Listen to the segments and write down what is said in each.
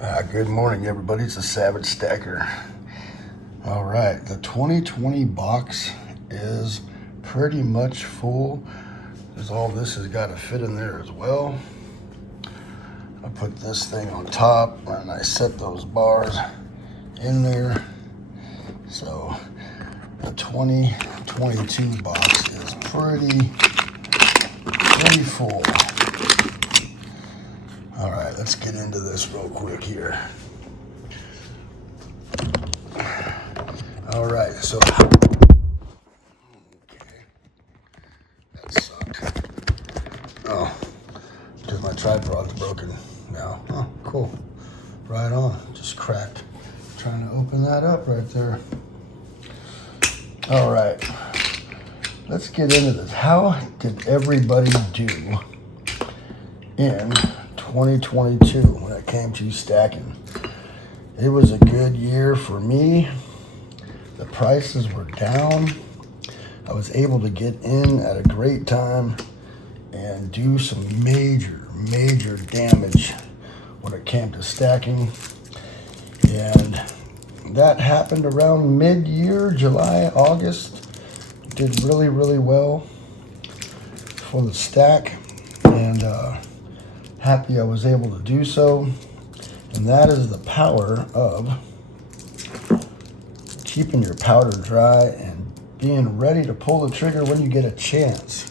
Good morning, everybody. It's a Savagestacker. All right, the 2020 box is pretty much full, because all this has got to fit in there as well. I put this thing on top and I set those bars in there. So the 2022 box is pretty full. All right, let's get into this real quick here. All right, so okay, that sucked. Oh, because my tripod's broken now. Oh, cool. Right on. Just cracked. Trying to open that up right there. All right, let's get into this. How did everybody do in 2022 when it came to stacking? It was a good year for me. The prices were down. I was able to get in at a great time and do some major damage when it came to stacking. And that happened around mid-year, July, August. Did really well for the stack, and happy I was able to do so. And that is the power of keeping your powder dry and being ready to pull the trigger when you get a chance.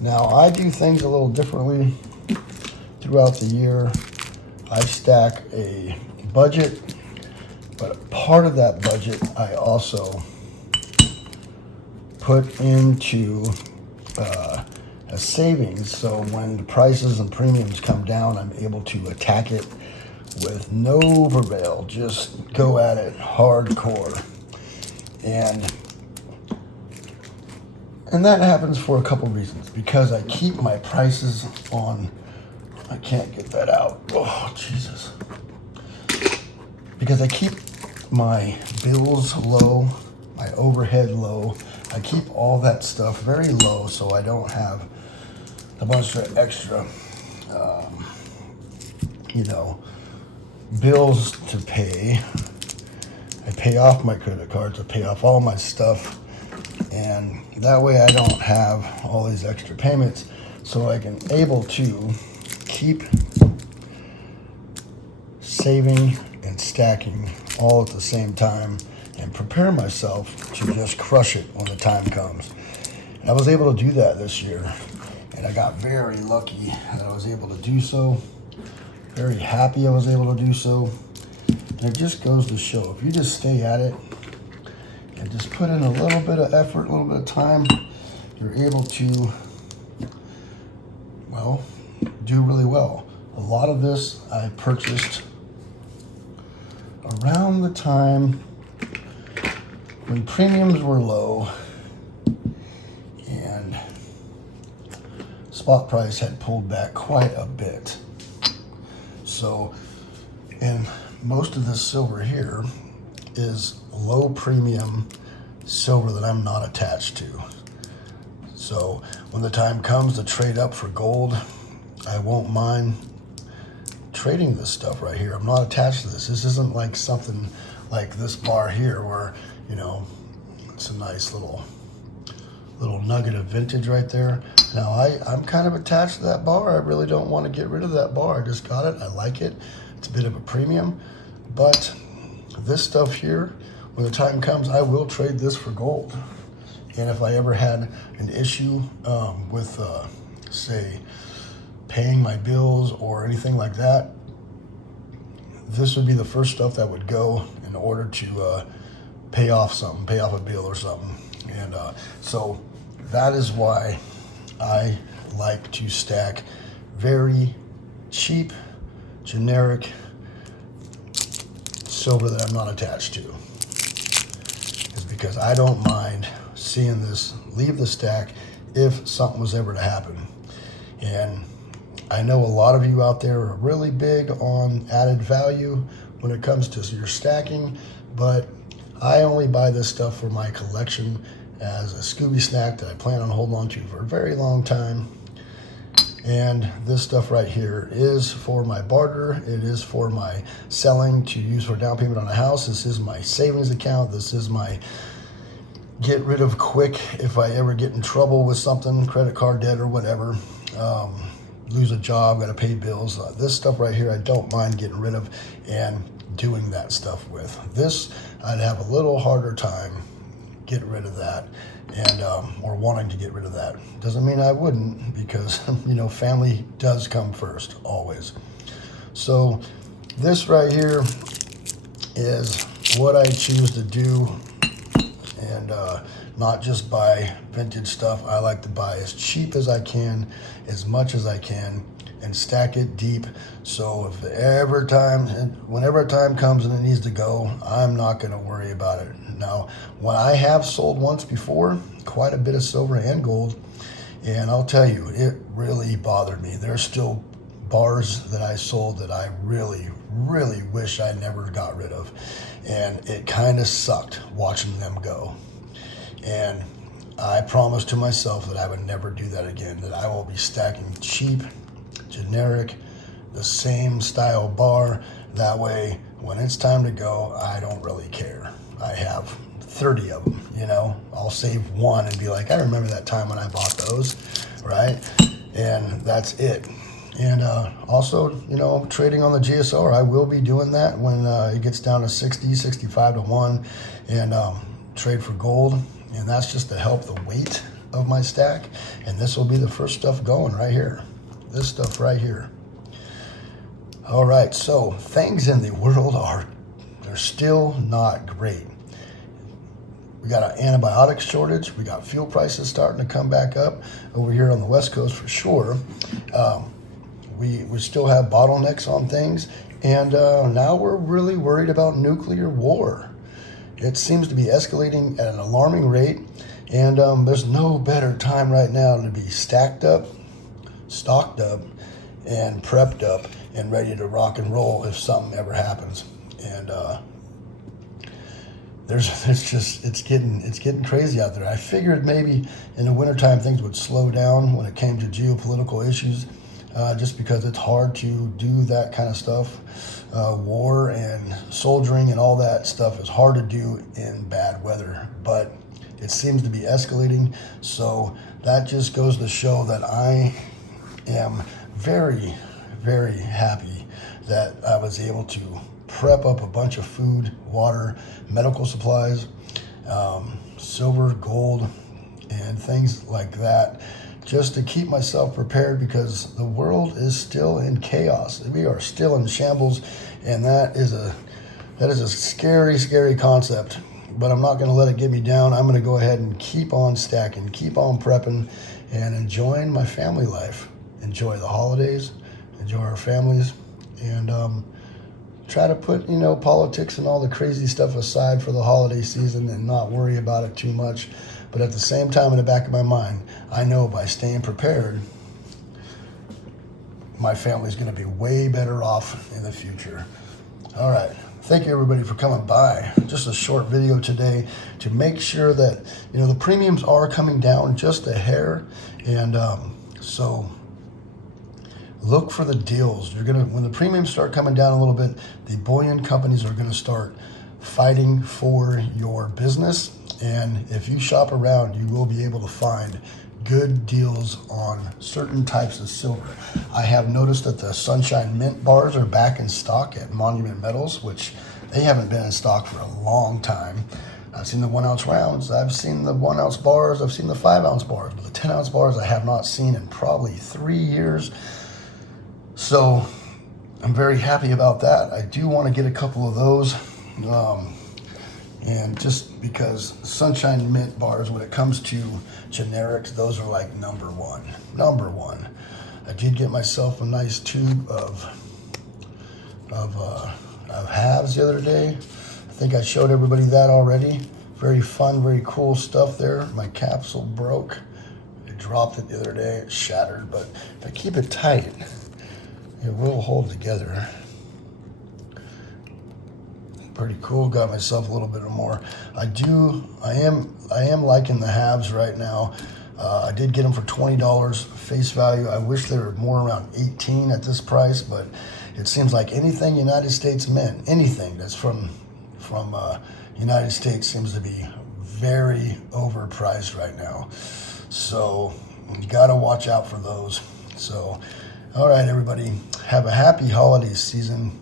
Now, I do things a little differently throughout the year. I stack a budget, but part of that budget I also put into a savings, so when the prices and premiums come down, I'm able to attack it with no prevail, just go at it hardcore. And that happens for a couple reasons. Because I keep my prices on, I can't get that out. Oh, Jesus. Because I keep my bills low, my overhead low. I keep all that stuff very low so I don't have a bunch of extra, bills to pay. I pay off my credit cards, I pay off all my stuff, and that way I don't have all these extra payments, so I can able to keep saving and stacking all at the same time and prepare myself to just crush it when the time comes. And I was able to do that this year, and I got very lucky that I was able to do so. Very happy I was able to do so. And it just goes to show, if you just stay at it and just put in a little bit of effort, a little bit of time, you're able to, well, do really well. A lot of this I purchased around the time when premiums were low and spot price had pulled back quite a bit. So, and most of this silver here is low premium silver that I'm not attached to. So when the time comes to trade up for gold, I won't mind trading this stuff right here. I'm not attached to this. This isn't like something like this bar here where, it's a nice little nugget of vintage right there. Now I'm kind of attached to that bar. I really don't want to get rid of that bar. I just got it. I like it. It's a bit of a premium. But this stuff here, when the time comes, I will trade this for gold. And if I ever had an issue with, say, paying my bills or anything like that, this would be the first stuff that would go in order to pay off something, pay off a bill or something. And so that is why I like to stack very cheap, generic silver that I'm not attached to. Is because I don't mind seeing this leave the stack if something was ever to happen. And I know a lot of you out there are really big on added value when it comes to your stacking, but I only buy this stuff for my collection as a Scooby snack that I plan on holding on to for a very long time. And this stuff right here is for my barter. It is for my selling to use for down payment on a house. This is my savings account. This is my get rid of quick if I ever get in trouble with something, credit card debt or whatever, lose a job, got to pay bills. This stuff right here I don't mind getting rid of and doing that stuff with. This I'd have a little harder time getting rid of that, and or wanting to get rid of that. Doesn't mean I wouldn't, because you know, family does come first always. So this right here is what I choose to do, and not just buy vintage stuff. I like to buy as cheap as I can, as much as I can, and stack it deep. So if whenever a time comes and it needs to go, I'm not going to worry about it. Now, when I have sold once before, quite a bit of silver and gold, and I'll tell you, it really bothered me. There's still bars that I sold that I really, really wish I never got rid of. And it kind of sucked watching them go. And I promised to myself that I would never do that again, that I will be stacking cheap, generic, the same style bar. That way, when it's time to go, I don't really care. I have 30 of them, you know. I'll save one and be like, I remember that time when I bought those, right? And that's it. And also, you know, trading on the GSR, I will be doing that when it gets down to 60, 65 to 1, and trade for gold. And that's just to help the weight of my stack. And this will be the first stuff going right here. This stuff right here. All right, so things in the world they're still not great. We got an antibiotic shortage. We got fuel prices starting to come back up over here on the West Coast for sure. We still have bottlenecks on things, and now we're really worried about nuclear war. It seems to be escalating at an alarming rate, and there's no better time right now to be stacked up, stocked up, and prepped up and ready to rock and roll if something ever happens. And it's getting crazy out there. I figured maybe in the wintertime things would slow down when it came to geopolitical issues, just because it's hard to do that kind of stuff. War and soldiering and all that stuff is hard to do in bad weather, but it seems to be escalating. So that just goes to show that I am very, very happy that I was able to prep up a bunch of food, water, medical supplies, silver, gold, and things like that, just to keep myself prepared, because the world is still in chaos. We are still in shambles, and that is a scary, scary concept. But I'm not going to let it get me down. I'm going to go ahead and keep on stacking, keep on prepping, and enjoying my family life. Enjoy the holidays, enjoy our families, and try to put, you know, politics and all the crazy stuff aside for the holiday season and not worry about it too much. But at the same time, in the back of my mind, I know by staying prepared, my family's going to be way better off in the future. All right. Thank you, everybody, for coming by. Just a short video today to make sure that, you know, the premiums are coming down just a hair. And so look for the deals. When the premiums start coming down a little bit, the bullion companies are going to start fighting for your business. And if you shop around, you will be able to find good deals on certain types of silver. I have noticed that the Sunshine Mint bars are back in stock at Monument Metals, which they haven't been in stock for a long time. I've seen the 1 ounce rounds, I've seen the 1 ounce bars, I've seen the 5 ounce bars, but the 10 ounce bars I have not seen in probably 3 years. So I'm very happy about that. I do want to get a couple of those. And just because Sunshine Mint bars, when it comes to generics, those are like number one. I did get myself a nice tube of halves the other day. I think I showed everybody that already. Very fun, very cool stuff there. My capsule broke. I dropped it the other day. It shattered, but if I keep it tight, it will hold together. Pretty cool. Got myself a little bit more. I am liking the halves right now. I did get them for $20 face value. I wish they were more around 18 at this price, but it seems like anything United States mint, anything that's from United States seems to be very overpriced right now. So you got to watch out for those. So, all right, everybody, have a happy holiday season.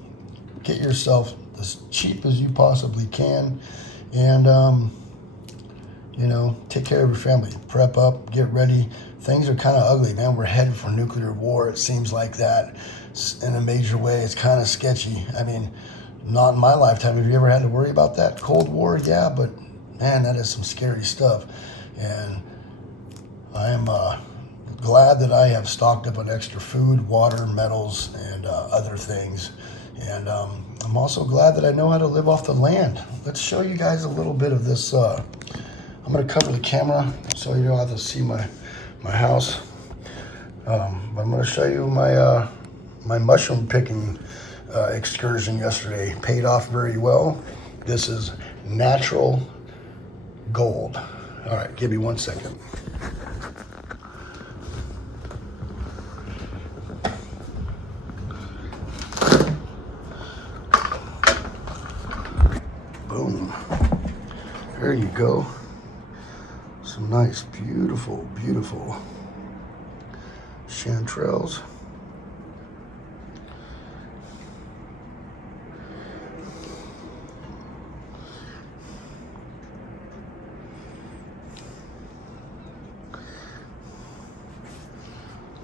Get yourself as cheap as you possibly can, and you know, take care of your family. Prep up, get ready. Things are kind of ugly, man. We're headed for nuclear war. It seems like that in a major way. It's kind of sketchy. I mean, not in my lifetime. Have you ever had to worry about that? Cold War, yeah, but man, that is some scary stuff. And I am glad that I have stocked up on extra food, water, metals, and other things. And I'm also glad that I know how to live off the land. Let's show you guys a little bit of this. I'm going to cover the camera so you don't have to see my house. But I'm going to show you my my mushroom picking excursion yesterday. Paid off very well. This is natural gold. All right, give me 1 second. Boom. There you go. Some nice, beautiful, beautiful chanterelles.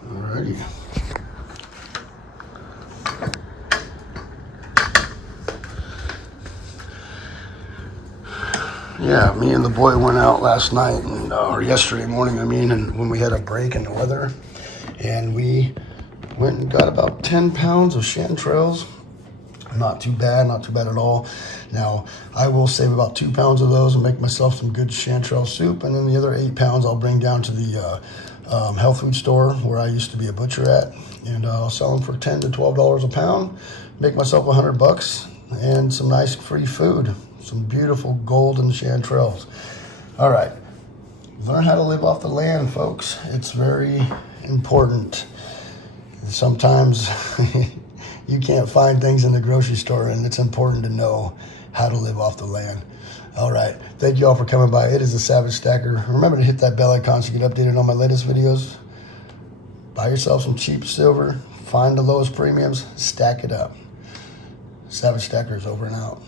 Alrighty. Yeah, me and the boy went out last night, and, or yesterday morning, I mean, and when we had a break in the weather, and we went and got about 10 pounds of chanterelles. Not too bad at all. Now, I will save about 2 pounds of those and make myself some good chanterelle soup, and then the other 8 pounds I'll bring down to the health food store where I used to be a butcher at, and I'll sell them for $10 to $12 a pound, make myself $100 and some nice free food. Some beautiful golden chanterelles. All right, learn how to live off the land, folks. It's very important. Sometimes you can't find things in the grocery store, and it's important to know how to live off the land. All right, thank you all for coming by. It is the Savagestacker. Remember to hit that bell icon so you get updated on my latest videos. Buy yourself some cheap silver, find the lowest premiums, stack it up. Savagestacker is over and out.